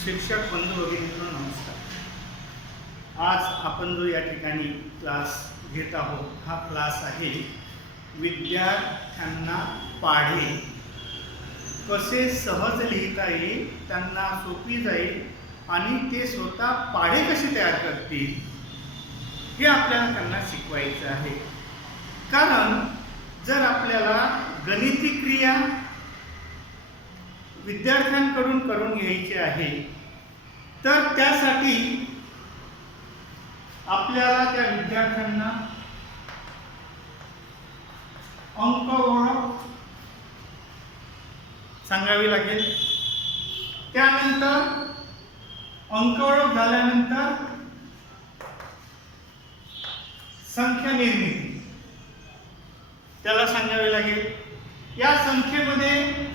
शिक्षक बंधू भगिनींनो नमस्कार. आज आपण जो या ठिकाणी क्लास घेत आहोत हा क्लास आहे विद्यार्थ्यांना पाढे कसे सहज लिहिता येईल, त्यांना सोपी जाईल आणि ते स्वतः पाढे कसे तयार करतील हे आपल्याला त्यांना शिकवायचं आहे. कारण जर आपल्याला गणिती क्रिया विद्यार्थ्यांकडून करून घ्यायची आहे तर त्यासाठी आपल्याला त्या विद्यार्थ्यांना अंक ओळख सांगावी लागेल. त्यानंतर अंक ओळख झाल्यानंतर संख्या निर्मिती त्याला सांगावी लागेल. या संख्येमध्ये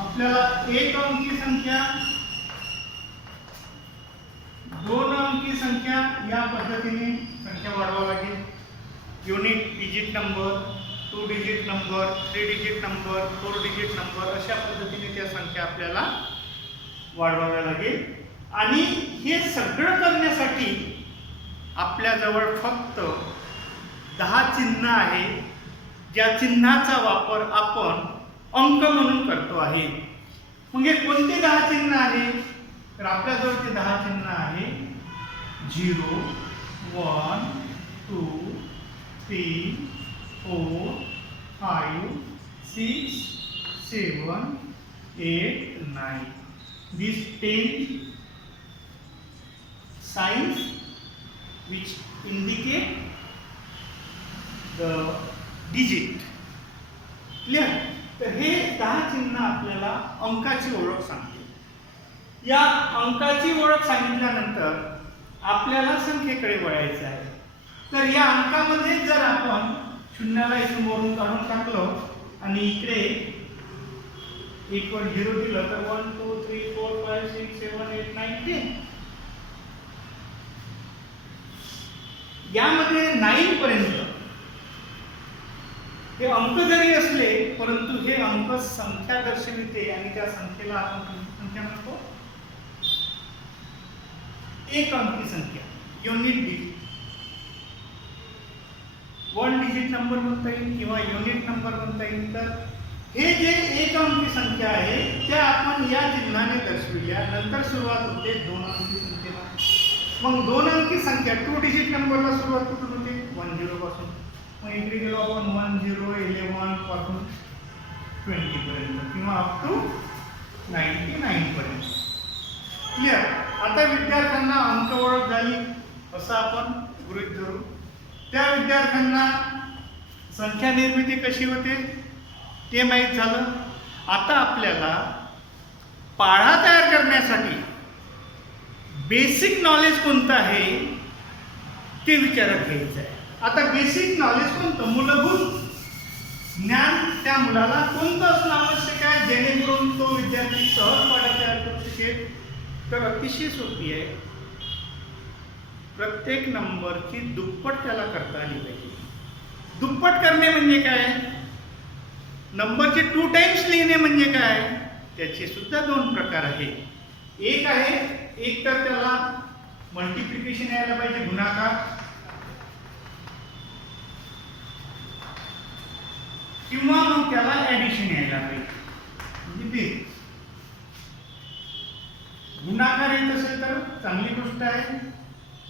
आपल्याला एक अंकी संख्या, दोन अंकी संख्या या पद्धतीने संख्या वाढवावी लागेल. Unit digit number, 2 digit number, 3 digit number, 4 digit number अशा पद्धतीने त्या संख्या आपल्याला वाढवाव्या लागेल. आणि हे सगळं करण्यासाठी आपल्याजवळ फक्त 10 चिन्ह आहे, ज्या चिन्हाचा वापर आपण अंक म्हणून करतो आहे. म्हणजे कोणते 10 चिन्ह आहे तर आपल्याजवळ ते 10 चिन्ह आहे 0, 1, 2, 3, 4, 5, 6, 7, 8, 9. These 10 signs which indicate the digit. Clear? तर हे 10 चिन्ह आपल्याला अंकाची ओळख सांगते. या अंकाची ओळख सांगितल्यानंतर आपल्याला संख्येकडे वळायचं आहे. तर या अंकामध्ये जर आपण शून्याला इथून वरून काढून टाकलो आणि इकडे 1 वर 0 दिलं तर 1 2 3 4 5 6 7 8 9 10. यामध्ये 9 पर्यंत हे अंक जरी असले परंतु हे अंक संख्या दर्शविते आणि त्या संख्येला आपण कोणती संख्या म्हणतो? एक अंकी संख्या, युनिट डिजिट. 1 डिजिट नंबर म्हणता येईल किंवा युनिट नंबर म्हणता येईल. तर हे जे एक अंकी संख्या आहे त्या आपण या चिन्हाने दर्शविल्या. नंतर सुरुवात होते 2 अंकी संख्येला. मग 2 अंकी संख्या 2 डिजिट नंबरला सुरुवात कुठून होते? 10 पासून. मग इकडे गेलो आपण 10, 11 पासून 20 पर्यंत किंवा अप टू 99 पर्यंत. क्लिअर? आता विद्यार्थ्यांना अंक ओळख झाली असं आपण गृहीत धरू. त्या विद्यार्थ्यांना संख्या निर्मिती कशी होते ते माहीत झालं. आता आपल्याला पाढा तयार करण्यासाठी बेसिक नॉलेज कोणतं आहे ते विचारात घ्यायचं आहे. आता बेसिक नॉलेज कोणतं, मूलभूत ज्ञान त्या मुलाला कोणतं असणं आवश्यक आहे जेणेकरून तो विद्यार्थी सहज पाढा तयार करू शकेल? तर अतिशय सोपी आहे. प्रत्येक नंबरची दुप्पट त्याला करता आली पाहिजे. दुप्पट करणे म्हणजे काय? नंबरचे 2 टाइम्स लिहिणे म्हणजे काय? त्याचे सुद्धा 2 प्रकार आहेत. एक आहे, एक तर त्याला मल्टिप्लिकेशन यायला पाहिजे, गुणाकार, किंवा मग त्याला ऍडिशन यायला पाहिजे म्हणजे बेरीज. गुणाकार येत असेल तर चांगली गोष्ट आहे,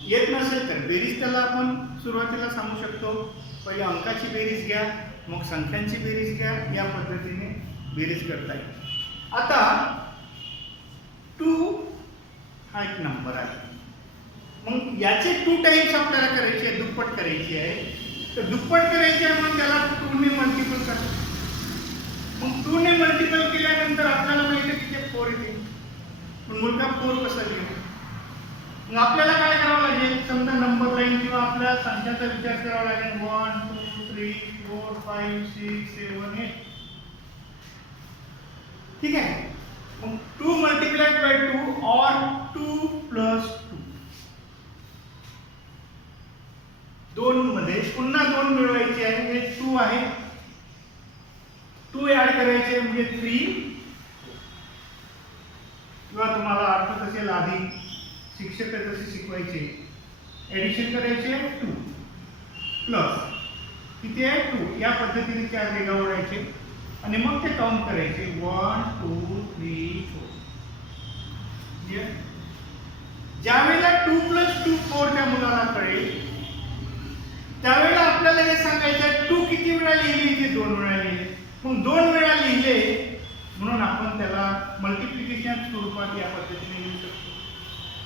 येत नसेल तर बेरीज त्याला आपण सुरुवातीला सांगू शकतो. पहिले अंकाची बेरीज घ्या, मग संख्यांची बेरीज घ्या, या पद्धतीने बेरीज करता येईल. आता 2 हा एक नंबर आहे. मग याचे 2 टाइम्स आपल्याला करायचे आहे, दुप्पट करायची आहे. तर दुप्पट करायचे आहे मग त्याला 2 ने मल्टिपल करा. मग 2 ने मल्टिपल केल्यानंतर आपल्याला माहिती आहे की ते 4 येते. पण मुलगा 4 कसा लिहितो? मग आपल्याला काय करावं लागेल? समजा नंबर लाईन किंवा आपल्या संख्याचा विचार करावा लागेल. 1 2 3 4 5 6 7 8. ठीक आहे. मग 2 मल्टिप्लाइड बाय 2 और 2 प्लस 2 मध्ये पुन्हा 2 मिळवायचे आहे. हे 2 आहे, 2 ऍड करायचे म्हणजे 3 असेल आधी शिक्षक जसे शिकवायचे ॲडिशन करायचे 2 प्लस किती आहे 2 या पद्धतीने 4 रेगा ओढायचे आणि मग ते काउंट करायचे 1 2 3 4. ज्यावेळेला 2 + 2 4 त्या मुलाला कळेल त्यावेळेला आपल्याला हे सांगायचं 2 किती वेळा लिहिले ते 2 वेळा लिहिले. मग 2 वेळा लिहिले म्हणून आपण त्याला मल्टिप्लिकेशन स्वरूपात या पद्धतीने लिहू शकतो.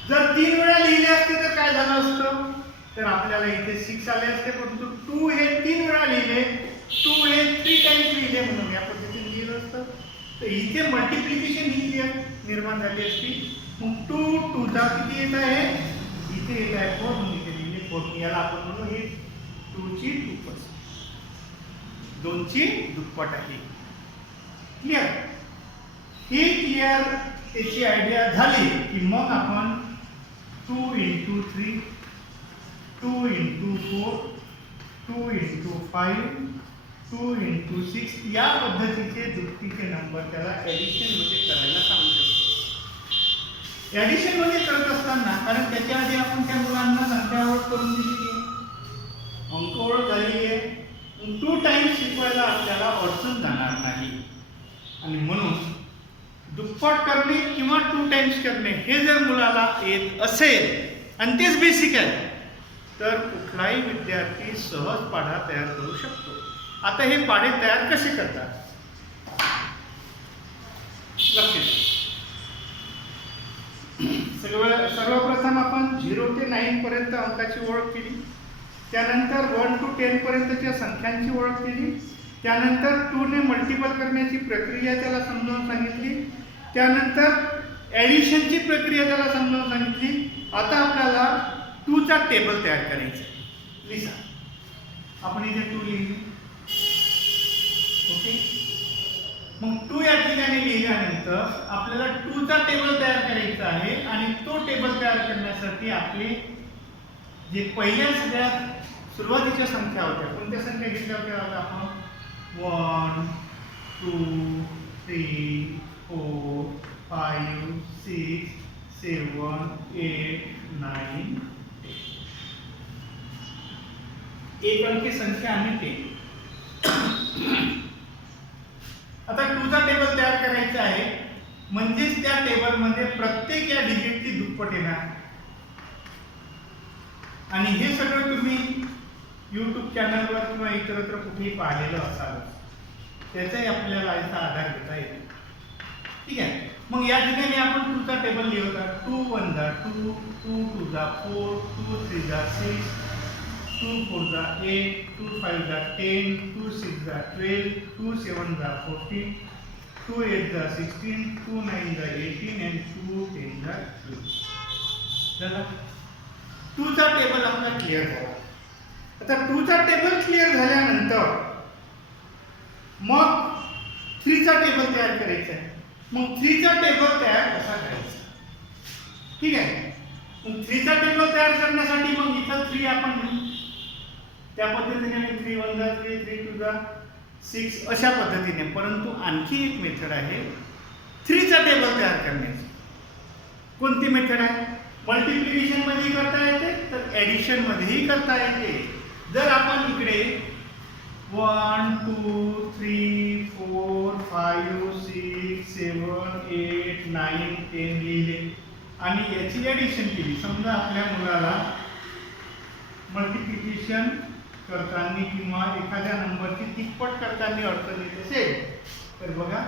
जर 3 वेळा लिहिले असते तर काय झालं असतं तर आपल्याला इथे 6 आले असते. परंतु 2 हे 3 वेळा लिहिले 2 हे 3 टाइम्स लिहिले म्हणून या पद्धतीने लिहिलं असतं. तर इथे मल्टिप्लिकेशन ही क्रिया निर्माण झाली असती. मग 2 2 चा किती येत आहे इथे येत आहे 4 म्हणून इथे लिहिले 4. याला आपण म्हणू हे 2 ची दुप्पट 2 ची दुप्पट आहे. क्लिअर. ही क्लिअर त्याची आयडिया झाली की मग आपण 2 × 3 2 × 4 2 × 5 2 × 6 या पद्धतीचे दुप्पटीचे नंबर त्याला ॲडिशन मध्ये करायला सांगू शकतो. ॲडिशन मध्ये करत असताना कारण त्याच्या आधी आपण त्या मुलांना संख्या ओळख करून दिली आहे अंक ओळख झाली आहे 2 टाइम्स शिकवायला आपल्याला अडचण जाणार नाही. आणि म्हणून दुप्पट करणे किंवा 2 टाइम्स करणे हे जर मुलाला येत असेल आणि तेच बेसिक आहे तर कुठलाही विद्यार्थी सहज पाढा तयार करू शकतो. आता हे पाढे तयार कसे करतात लक्ष द्या. सर्वप्रथम आपण 0 ते 9 पर्यंत अंकाची ओळख केली. त्यानंतर 1 to 10 पर्यंतच्या संख्यांची ओळख केली. त्यानंतर 2 ने मल्टिपल करण्याची प्रक्रिया त्याला समजावून सांगितली. त्यानंतर ॲडिशनची प्रक्रिया त्याला समजावून सांगितली. आता आपल्याला 2 चा टेबल तयार करायचा आहे. लिहा आपण इथे 2 लिहिली. ओके. मग 2 या ठिकाणी लिहिल्यानंतर आपल्याला 2 चा टेबल तयार करायचा आहे आणि तो टेबल तयार करण्यासाठी आपले जे पहिल्या सगळ्यात सुरुवातीच्या संख्या होत्या कोणत्या संख्या घेतल्या होत्या आता आपण 1 2 3 4 5 6 7 8 9 एक अंकी संख्या आणि 10. आता 2 चा टेबल तयार करायचा आहे म्हणजेच त्या टेबल मध्ये प्रत्येक या डिजिटची दुप्पट येणार. आणि हे सगळं तुम्ही YouTube चॅनलवर किंवा इतरत्र कुठेही पाहिलेलं असाल त्याचाही आपल्याला याचा आधार घेता येईल. ठीक आहे. मग या ठिकाणी आपण 2 चा टेबल लिहिला. 2 1 जा 2 2 2 जा 4 2 3 जा 6 2 4 जा 8 2 5 जा 10 2 6 जा 12 2 7 जा 14 2 8 जा 16 2 9 जा 18 and 2 10 जा 12. चला 2 चा टेबल आपला क्लिअर झाला. आता 2 चा टेबल क्लिअर झाल्यानंतर मग 3 चा टेबल तयार करायचा आहे. मग 3 चा टेबल तयार कसा करायचा ठीक आहे. मग 3 चा टेबल तयार करण्यासाठी मग इथं 3 आपण त्या पद्धतीने 3 1 जा 3 3 2 जा 6 अशा पद्धतीने. परंतु आणखी एक मेथड आहे 3 चा टेबल तयार करण्याची. कोणती मेथड आहे. मल्टिप्लिकेशन मध्ये करता येते तर ॲडिशन मध्येही करता येते. जर आपण इकडे 1 2 3 4 5 6 7 8 9 10 लिहिले आणि याची ॲडिशन केली. समजा आपल्या मुलाला मल्टिप्लिकेशन करताना किंवा एखाद्या नंबरची तिप्पट करताना अडचण येत असेल तर बघा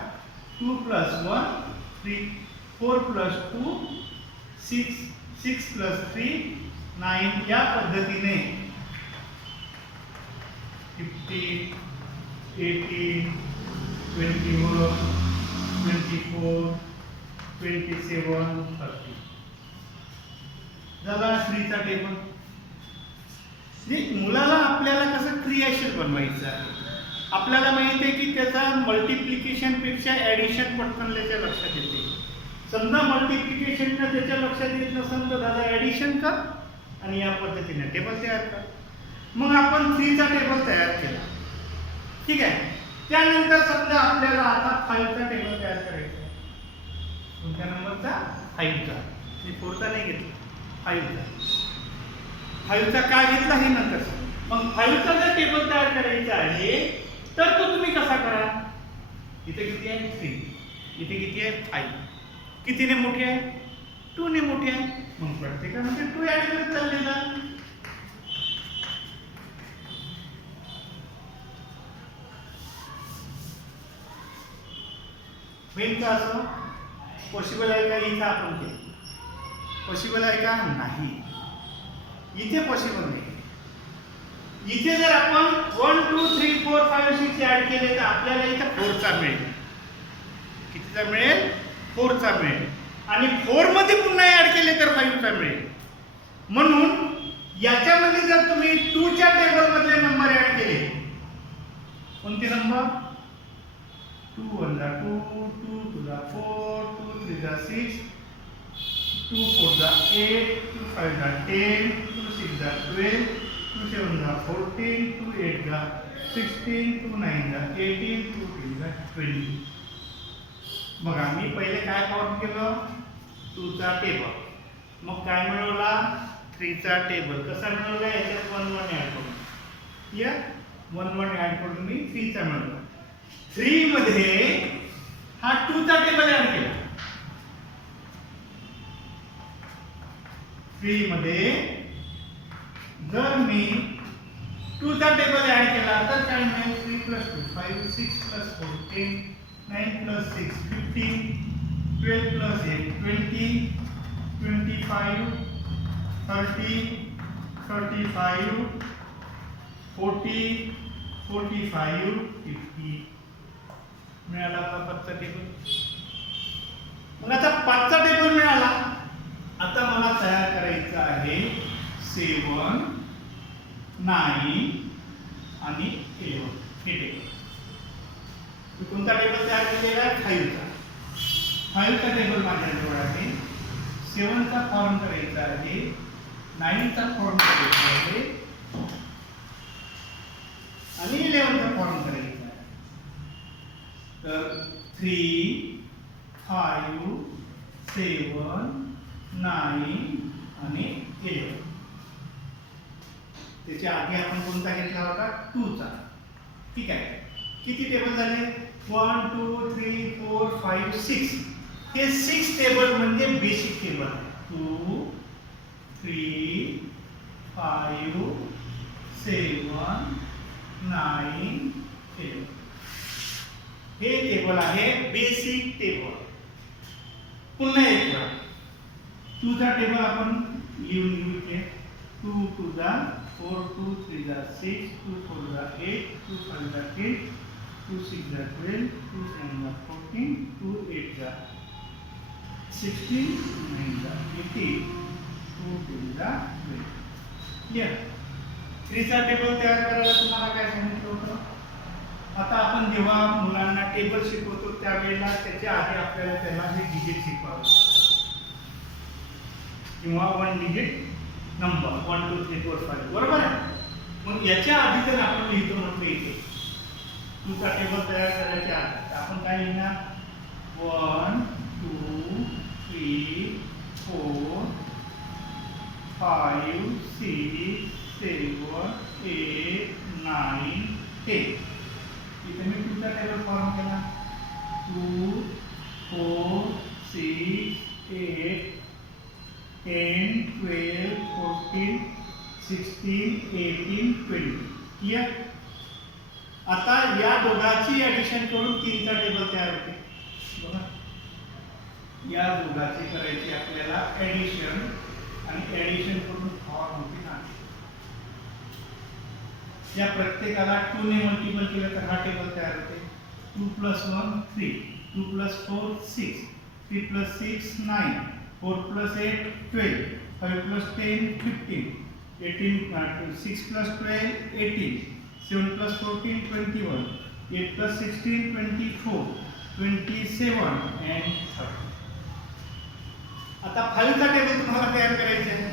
2 + 1 3 4 + 2 6 6 + 3 9 या पद्धतीने 15 18 21 24 27 30 झाला 3 चा टेबल. मुलाला आपल्याला कसं क्रियाशील बनवायचं आहे. आपल्याला माहिती आहे की त्याचा मल्टिप्लिकेशन पेक्षा ॲडिशन पटकन त्याच्या लक्षात येते. समजा मल्टिप्लिकेशनला त्याच्या लक्षात येत नसेल तर दादा ॲडिशन कर आणि या पद्धतीने टेबल तयार कर. मग आपण 3 चा टेबल तयार केला. ठीक आहे. त्यानंतर समजा आपल्याला आता 5 चा टेबल तयार करायचा आहे. कोणत्या नंबरचा 5 चा. मी 4चा नाही घेतला, 5चा. 5चा का घेतला हे नंतर. मग 5चा जर टेबल तयार करायचा आहे तर तो तुम्ही कसा करा. इथे किती आहे 3, इथे किती आहे 5. कितीने मोठी आहे 2 ने मोठी आहे. मग प्रत्येकामध्ये 2 ऍड करत चालले जा. होईल का असं. पॉसिबल आहे का इथं आपण ते पॉसिबल आहे का नाही. इथे पॉसिबल नाही. इथे जर आपण 1 2 3 4 5 6 ऍड केले तर आपल्याला इथे 4चा मिळेल. कितीचा मिळेल 4चा मिळेल. आणि 4 मध्ये पुन्हा ऍड केले तर 5चा मिळेल. म्हणून याच्यामध्ये जर तुम्ही 2च्या टेबल मधले नंबर ऍड केले, कोणते नंबर 2 1 जा 2 2 2 जा 4 2 3 जा 6 2 4 जा 8 2 5 जा 10 2 6 जा 12 2 7 जा 14 2 8 जा 16 2 9 जा 18 2 10 जा 20. बघा मी पहिले काय काउंट केलं 2चा टेबल. मग काय मिळवला 3चा टेबल. कसा मिळवला याच्यात 1 1 ऍड करून. या 1 1 ऍड करून मी 3चा मिळवला. 3 मध्ये हा 2चा टेबल ऍड केला. 3 मध्ये जर मी 2चा टेबल ऍड केला तर काय मिळेल 3 + 2 5 6 + 4 10 9 + 6 15 12 + 8 20 25 30 35 40 45 50 मिळाला मला 5चा टेबल. मग आता 5चा टेबल मिळाला. आता मला तयार करायचं आहे 7 9 आणि 11 हे टेबल. कोणता टेबल तयार केलेला आहे 5चा. 5चा टेबल माझ्याजवळ आहे. 7चा फॉर्म करायचा आहे, 9चा फॉर्म करायचा आहे आणि 11चा फॉर्म करायचा आहे. तर 3 5 7 9 आणि 11. त्याच्या आधी आपण कोणता घेतला होता 2चा. ठीक आहे. किती टेबल झाले 1 2 3 4 5 6. हे 6 टेबल म्हणजे बेसिक टेबल आहे. 2 3 5 7 9 11. हे टेबल आहे बेसिक टेबल. पुन्हा एक वेळा 2चा टेबल आपण लिहून घेऊ इथे. 2 2 जा 4 2 3 जा 6 2 4 जा 8 2 5 जा 10 2 6 जा 12 2 7 जा 14 2 8 जा 16 2 9 जा 18 2 10 जा 12. क्लियर. 3चा टेबल तयार करायला तुम्हाला काय सांगितलं होतं. आता आपण जेव्हा मुलांना टेबल शिकवतो त्यावेळेला त्याच्या आधी आपल्याला त्यांना हे डिजिट शिकवावे किंवा 1 डिजिट नंबर 1 2 3 4 5 बरोबर आहे. मग याच्या आधी जर आपण लिहितो म्हटलं इथे 2चा टेबल तयार करायच्या आधी आपण काय लिहिणार 1 2 3 4 5 6 7 8 9 10. इथे मी 2चा टेबल फॉर्म केला 2 4 6 8 10 12 14 16 18 20. क्लियर. आता या दोघांची ऍडिशन करून 3चा टेबल तयार होते. बघा या दोघांची करायची आपल्याला ऍडिशन आणि ऍडिशन करून फॉर्म होते ना. या प्रत्येकाला 2 ने मल्टिपल केलं तर हा टेबल तयार होते. 2 + 1 3 2 + 4 6 3 + 6 9 4 + 8 12 5 + 10 15 18 6 + 12 18 7 + 14 21 8 + 16 24 27 and 30. आता 5चा टेबल तुम्हाला तयार करायचं आहे.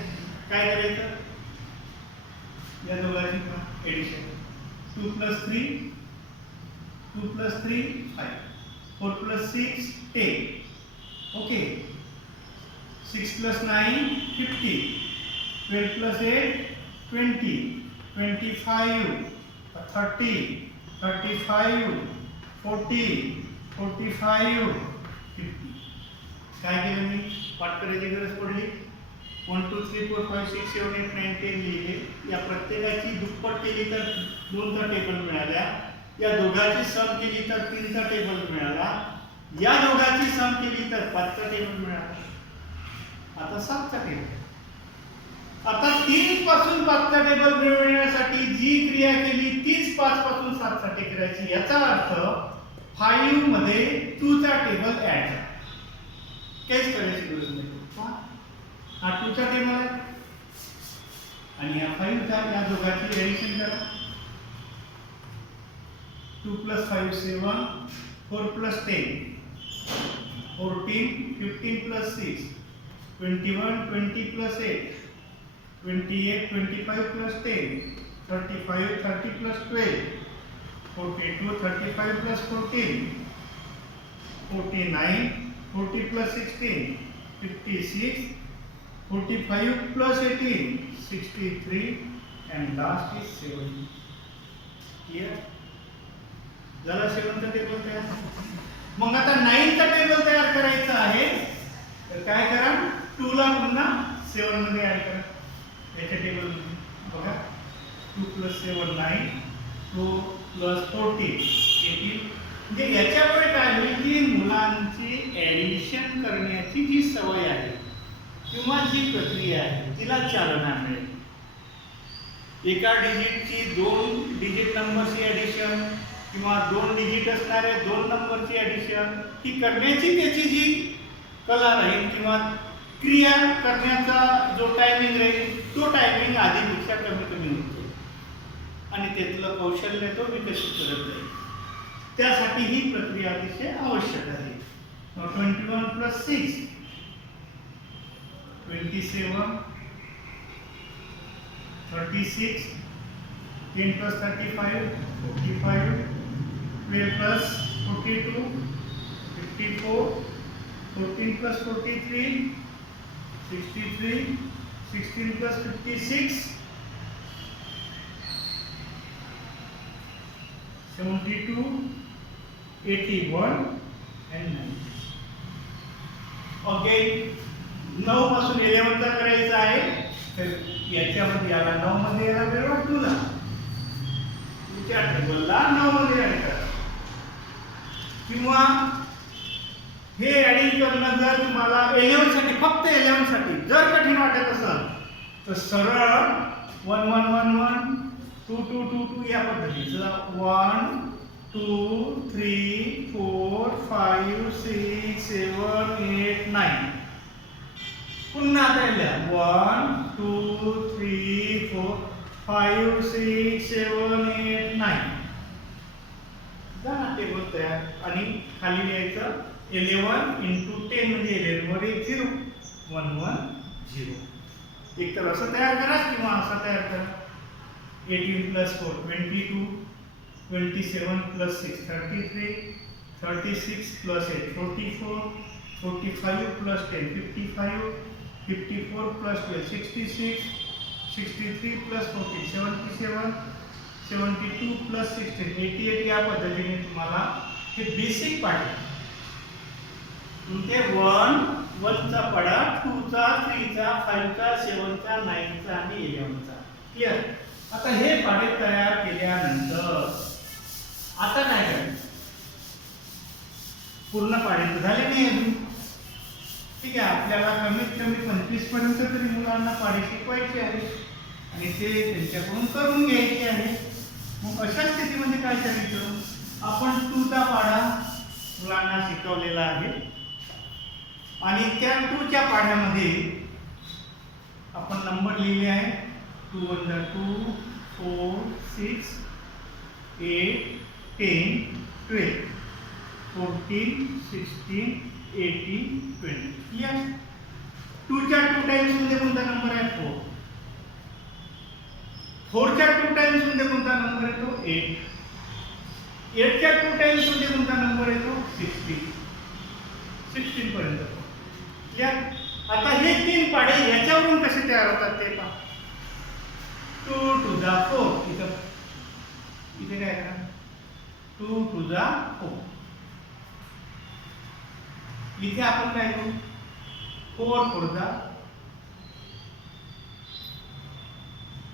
काय करायचं या दोघांची एडिशन 2 + 3 2 + 3 5 4 + 6 10. Okay 6 plus 9 50, 12 plus 8 20, 25 30, 35 40, 45 50. काय केलं मी? पाठ करायची गरज पडली. 1 2 3 4 5 6 7 8 9 10 लिहिले. या प्रत्येकाची दुप्पट केली तर 2चा टेबल मिळाला. या दोघांची सम केली तर 3चा टेबल मिळाला. या दोघांची सम केली तर 5चा टेबल मिळाला. आता 7चा टेबल. आता 3 पासून 5चा टेबल मिळवण्यासाठी जी क्रिया केली तीच 5 पासून 7 साठी करायची. याचा अर्थ 5 मध्ये 2चा टेबल ऍड करा. काहीच करायची गरज नाही. हा 2चा टेबल आहे आणि या 5चा, या दोघांची ऍडिशन करा. 2 plus 5 7, 4 plus 10 14, 15 plus 6 21, 20 plus 8 28, 25 plus 10 35, 30 plus 12 42, 35 plus 14 49, 40 plus 16 56, 45 plus 18 63 and last is 7. Clear? झाला 7चा टेबल तयार. मग आता 9चा टेबल तयार करायचा आहे तर काय करा? 2 ला पुन्हा 7 मध्ये ऍड करा. याच्या टेबल बघा 2 plus 7 9, 2 plus 14 18. म्हणजे याच्यामुळे काय होईल की मुलांची ऍडिशन करण्याची जी सवय आहे किंवा जी प्रक्रिया आहे तिला चालना मिळेल. एका डिजिटची 2 डिजिट नंबरची ऍडिशन किंवा 2 डिजिट असणाऱ्या 2 नंबरची ऍडिशन ही करण्याची त्याची जी कला राहील किंवा क्रिया करण्याचा जो टायमिंग राहील तो टायमिंग आधीपेक्षा कमी होतो आणि त्यातलं कौशल्य तो विकसित करत जाईल. त्यासाठी ही प्रक्रिया अतिशय आवश्यक आहे. 21 plus 6 27, 36, 10 plus 35 45, 12 plus 42 54, 14 plus 43 63, 16 plus 56 72, 81 and 90. Again 9 पासून 11 चा करायचा आहे तर याच्यामध्ये याला 9 मध्ये याला वेळ वाटतो ना. तुमच्या टेबलला 9 मध्ये ऍड करा. किंवा हे ऍडिंग करणं जर तुम्हाला 11 साठी, फक्त 11 साठी जर कठीण वाटत असेल तर सरळ 1 1 1 1 2 2 2 2 या पद्धतीचं 1 2 3 4 5 6 7 8 9 पुन्हा पहिल्या 1 2 3 4 5 6 7 8 9 झाला टेबल तयार. आणि खाली लिहायचं 11 into 10 म्हणजे 11 वर 0 1 1 0. एक तर असं तयार करा किंवा असं तयार करा. 18 plus 4 22, 27 plus 6 33, 36 plus 8 44, 45 plus 10 55, 54 plus 12 66, 63 plus 14 77, 72 plus 16 88. या पद्धतीने तुम्हाला हे बेसिक पाठ तुमचे 1 चा पाडा 2 चा 3 चा 5 चा 7 चा 9 चा आणि 11 चा. क्लियर? आता हे पाढे तयार केल्यानंतर आता काय करायचं? पूर्ण पाढे झाले नाही अजून. ठीक आहे, आपल्याला कमीत कमी 25 पर्यंत तरी मुलांना पाढे शिकवायचे आहे आणि ते त्यांच्याकडून करून घ्यायचे आहे. मग अशा स्थितीमध्ये काय करायचं? आपण 2 चा पाढा मुलांना शिकवलेला आहे आणि त्या 2 च्या पाढ्यामध्ये आपण नंबर लिहिले आहे 2 1 2 4 6 8 10 12 14 16 18 20. क्लियर? 2 च्या 2 टाइम्स मध्ये कोणता नंबर आहे? 4. 4 च्या 2 टाइम्स मध्ये कोणता नंबर येतो? 8. 8 च्या 2 टाइम्स मध्ये कोणता नंबर येतो? 16. 16 पर्यंत. क्लियर? आता हे इथे आपण काय करू 4 4 जा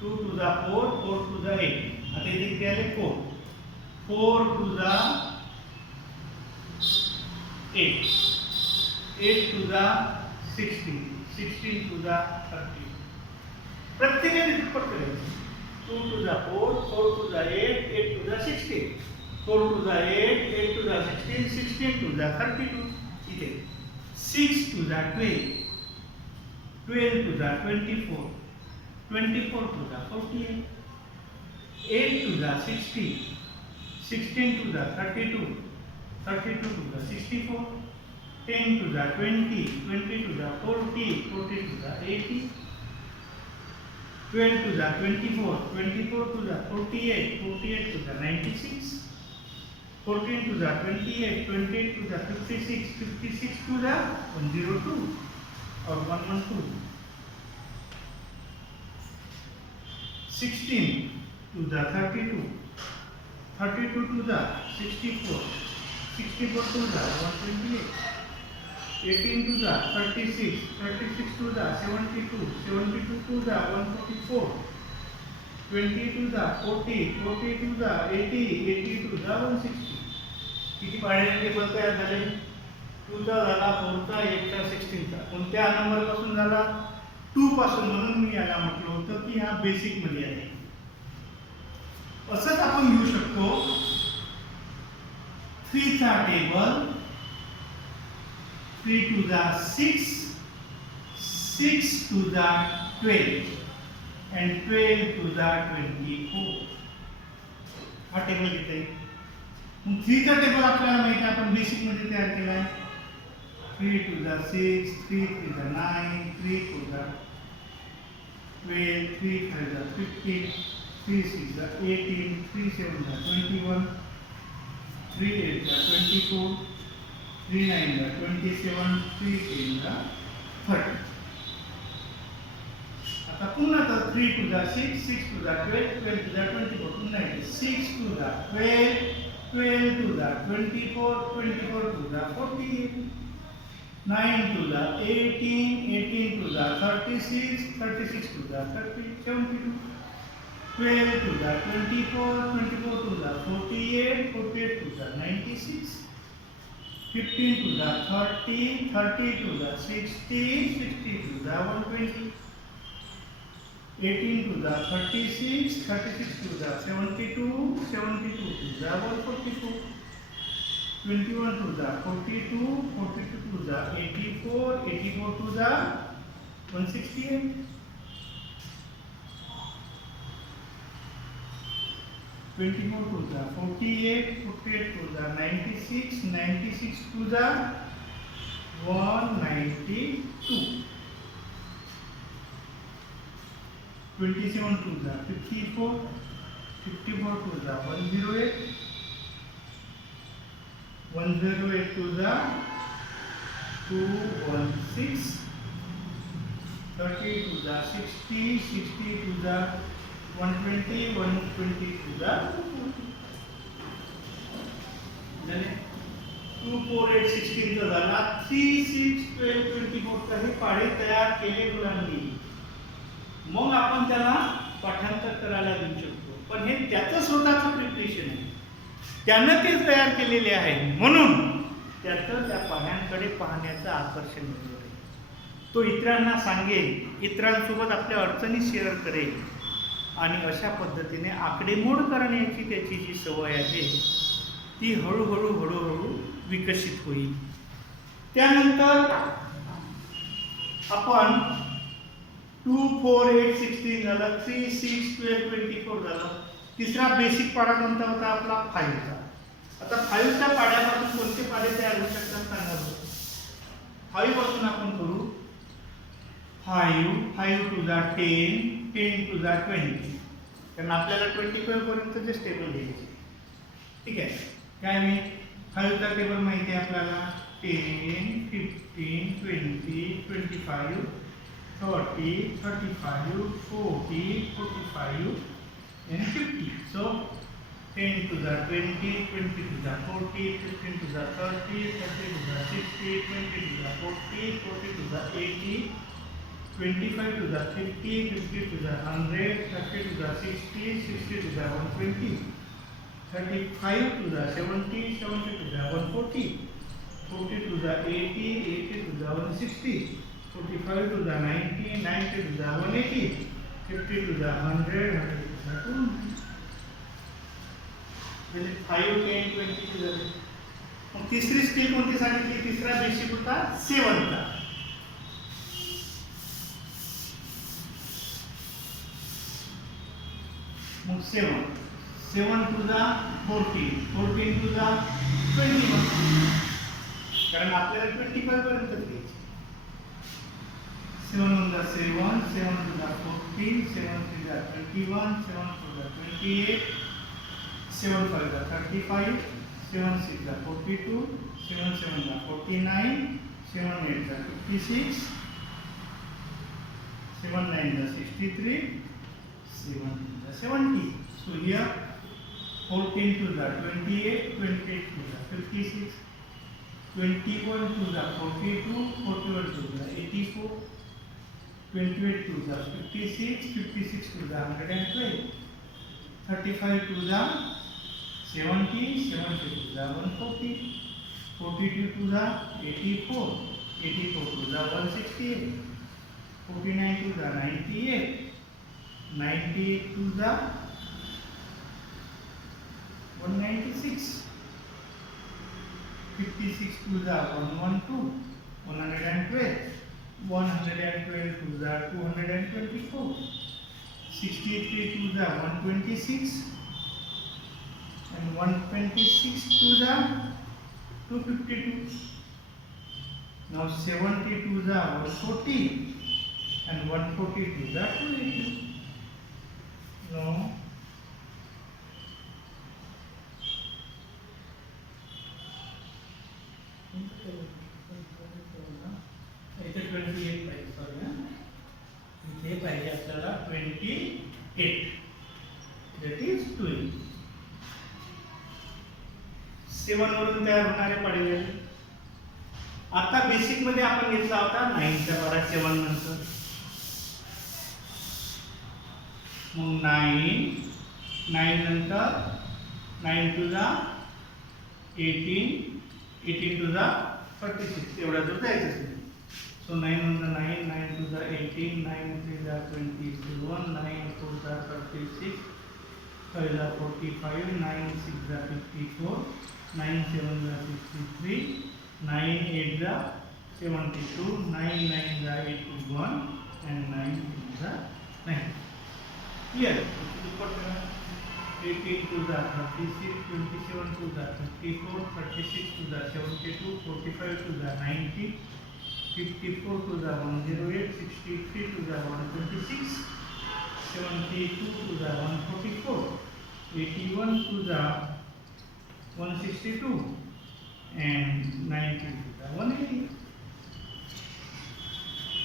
2 2 जा 4 4 2 जा 8 आता इथे किती आले 4 4 2 जा 8 8 2 जा 16 16 2 जा 30 प्रत्येकाने दुप्पट करायचं 2 2 जा 4 4 2 जा 8 8 2 जा 16 4 2 जा 8 8 2 जा 16 16 2 जा 32 इथे 6 2 जा 12 12 2 जा 24 24 2 जा 48 8 2 जा 60 16 2 जा 32 32 2 जा 64 10 2 जा 20 20 2 जा 40 40 2 जा 80 12 2 जा 24 24 2 जा 48 48 2 जा 96 14 2 जा 28 28 2 जा 56 56 2 जा 102 और 112 16 2 जा 32 32 2 जा 64 64 2 जा 128 18 2 जा 36 36 2 जा 72 72 2 जा 144 22 जा 40 40 2 जा 80 80 2 जा 160 किती पाढ्याचे टेबल तयार झाले 2 चा झाला 4 चा 1 चा 16 चा कोणत्या नंबर पासून झाला 2 पासून म्हणून मी याला म्हटलं होतं की हा बेसिक मध्ये आहे असंच आपण घेऊ शकतो 3 चा टेबल 3 2 जा 6 6 2 जा 12 and 12 2 जा 24 हा टेबल घेता येईल मग 3 चा टेबल आपल्याला माहिती आहे आपण बेसिक मध्ये तयार केला आहे 3 2 जा 6 3 3 जा 9 3 4 जा 12 3 5 जा 15 3 6 जा 18 3 7 जा 21 3 8 जा 24 3 9 जा 27 3 10 जा 30 आता पुन्हा तर 3 2 जा 6 6 2 जा 12 12 2 जा 24 पुन्हा 6 2 जा 12 12 2 जा 24 24 2 जा 48 9 2 जा 18 18 2 जा 36 36 2 जा 30 72 12 2 जा 24 24 2 जा 48 48 2 जा 96 15 2 जा 30 30 2 जा 60 60 2 जा 120 18 2 जा 36 36 2 जा 72 72 2 जा 144 21 2 जा 42 42 2 जा 84 84 2 जा 168 24 2 जा 48 48 2 जा 96 96 2 जा 192 27 2 जा 54 54 2 जा 108 108 2 जा 216 30 2 जा 60 60 2 जा 120 120 2 जा 2 4 8 16 चा झाला 3 6 12 24 चा हे पाढे तयार केले मुलांनी मग आपण त्याला पाठांतर करायला देऊ शकतो पण हे त्याचं स्वतःचं प्रिपरेशन आहे त्यानं ते तयार केलेले आहे म्हणून त्याचं त्या पाढ्यांकडे पाहण्याचं आकर्षण वेगळं आहे तो इतरांना सांगेल इतरांसोबत आपल्या अडचणी शेअर करेल आणि अशा पद्धतीने आकडेमोड करण्याची त्याची जी सवय आहे ती हळूहळू हळूहळू विकसित होईल त्यानंतर आपण 2 4 8 16 झालं 3 6 12 24 झालं तिसरा बेसिक पाढा कोणता होता आपला 5 चा आता 5 च्या पाढ्यापासून कोणते पाढे तयार होऊ शकतात सांगा बरं 5 पासून आपण करू 5 5 2 जा 10 10 2 जा 20 कारण आपल्याला 25 पर्यंतचे टेबल घ्यायचे ठीक आहे काय मी 5 चा टेबल माहिती आहे आपल्याला 10 15 20 25 30 35 40 45 and 50 so 10 to the 20, 20 to the 40, 15 to the 30, 30 to the 60, 20 to the 40, 40 to the 80, 25 to the 50, 50 to the 100, 30 to the 60, 60 to the 120, 35 to the 70, 70 to the 140, 40 to the 80, 80 to the 160, 45 to the 90, 90 to the 180, 50 to the 100, 100 to the 200. म्हणजे 5, 10, 20 ची झाली. मग तिसरी scale कोणती सांगितली? तिसरा basic होता 7 चा. मग 7 to the 14, 14 to the 21, कारण आपल्याला 25 पर्यंत घ्यायचे. 7 to the 7, 7 to the 14, 7 to the 21, 7 to the 28, 7 5 the 35, 7 6 the 42, 7 7 the 49, 7 8 the 56, 7 9 the 63, 7 the 70. So here 14 to the 28, 28 to the 56, 21 to the 42, 41 to the 84, 28 to the 56, 56 to the 112, 35 to the 70, 70 to the 140, 42 to the 84, 84 to the 168, 49 to the 98, 98 to the 196, 56 to the 112, 112, 112 to the 224, 63 to the 126, and 126 to the 252. Now 70 to the 140 and 140 to the 280. Now इथे 28 पाहिजे. Sorry ना, इथे पाहिजे आपल्याला 28. That is 12. 7 वरून तयार होणारे पडले. आता बेसिक मध्ये आपण घेतला होता 9 चा पाडा 7 नंतर. मग 9 नंतर 9 to the 18, 18 to the 36 एवढा दूर जायचं. So 9 on the 9, 9 to the 18, 9 to the 21, 9 to the 36, 5 the 45, 9 6 the 54, 9 7 the 63, 9 8 the 72, 9 9 the 81, and 9 the 9. Here, 18 to the 36, 27 to the 34, 36 to the 72, 45 to the 90, 54 to the 108, 63 to the 126, 72 to the 144, 81 to the 162, and 90 to the 180.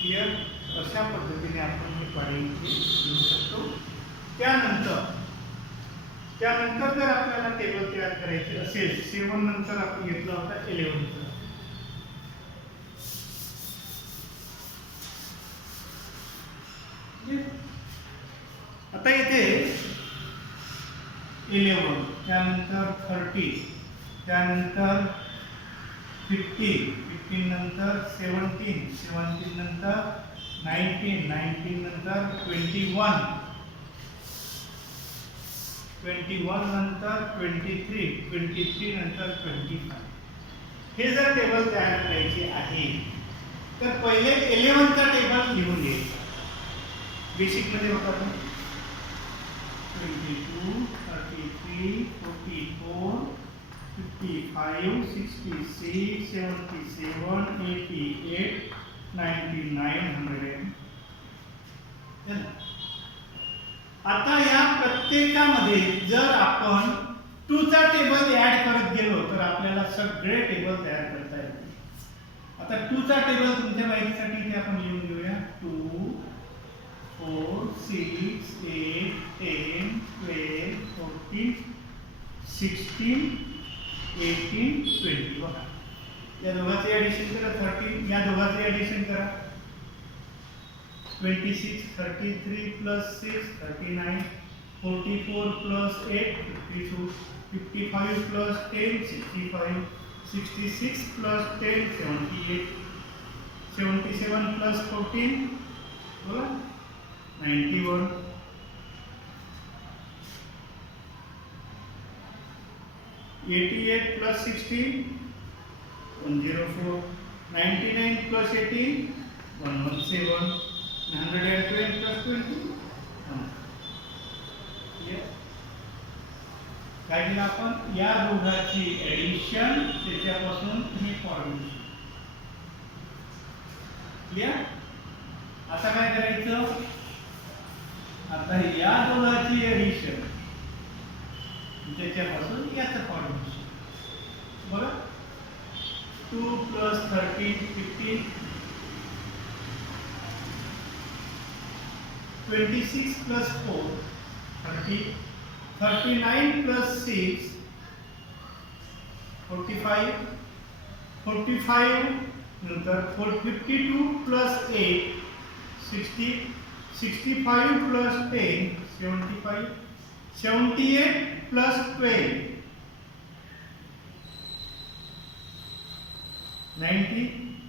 Here अशा पद्धतीने आपण हे पाढे लिहू शकतो. त्यानंतर जर आपल्याला table तयार करायचे असेल, 7 नंतर आपण घेतला होता 11 चा. आता इथे 11, त्यानंतर 30, त्यानंतर 50, 15 नंतर 17, 17 नंतर 19, 19 नंतर 21, 21 नंतर 23, 23 नंतर 25. हे जर टेबल तयार करायचे आहे तर पहिले 11 चा टेबल लिहून घ्यायचा. बेसिक मध्ये होता 22, 33, 44, 55, 66, 77, 88, 99, 100. आता या प्रत्येकामध्ये जर आपण 2 चा टेबल ऍड करत गेलो तर आपल्याला सगळे टेबल तयार करता येतील. आता 2 चा टेबल तुमच्या माहितीसाठी इथे आपण लिहून घेऊया. 2 4 6 8 10 12 14 16, 18, 20 बघा. या दोघांचे ॲडिशन करा 13, या दोघांचे ॲडिशन करा 26, 33 plus 6 39, 44 plus 8 52, 55 plus 10 65, 66 plus 10 78, 77 plus 14 बोला 91, 88 प्लस 16 104, 99 प्लस 18 117, 112 प्लस 20 काय केलं आपण या दोघांची ॲडिशन त्याच्यापासून ही फॉर्म्युलेशन क्लियर. आता काय करायचं आता या दोघांची ॲडिशन त्याच्यापासून याचं फॉर्म्युलेशन बघा 2 प्लस 13 15 26 plus 4 30, 39 plus 6 45, 45 नंतर 52 plus 8 60, 65 plus 10 75, 78 plus 12 90,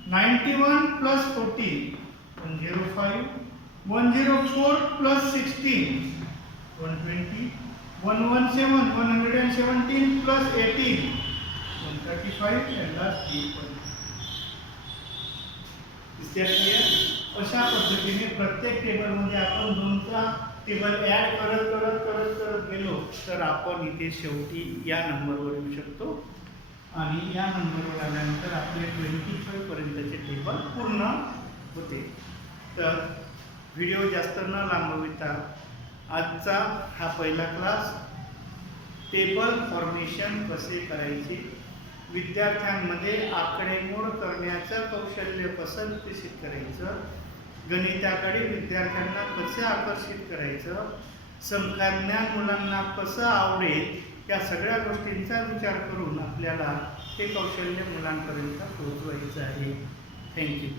91 plus 14 105, 104 plus 16 120, 117, 117 plus 18 135 and last 8. अशा पद्धतीने प्रत्येक टेबलमध्ये आपण दोनचा टेबल ॲड करत गेलो तर आपण इथे शेवटी या नंबरवर येऊ शकतो आणि या नंबरवर आल्यानंतर आपले 25 पर्यंतचे टेबल पूर्ण होते. तर व्हिडिओ जास्त न लांबविता आजचा हा पहिला क्लास टेबल फॉर्मेशन कसे करायचे, विद्यार्थ्यांमध्ये आकडेमोड करण्याचं कौशल्य कसं विकसित करायचं, गणिताकडे विद्यार्थ्यांना कसं आकर्षित करायचं, संख्याज्ञान मुलांना कसं आवडेल या सगळ्या गोष्टींचा विचार करून आपल्याला ते कौशल्य मुलांपर्यंत पोहोचवायचं आहे. थँक्यू.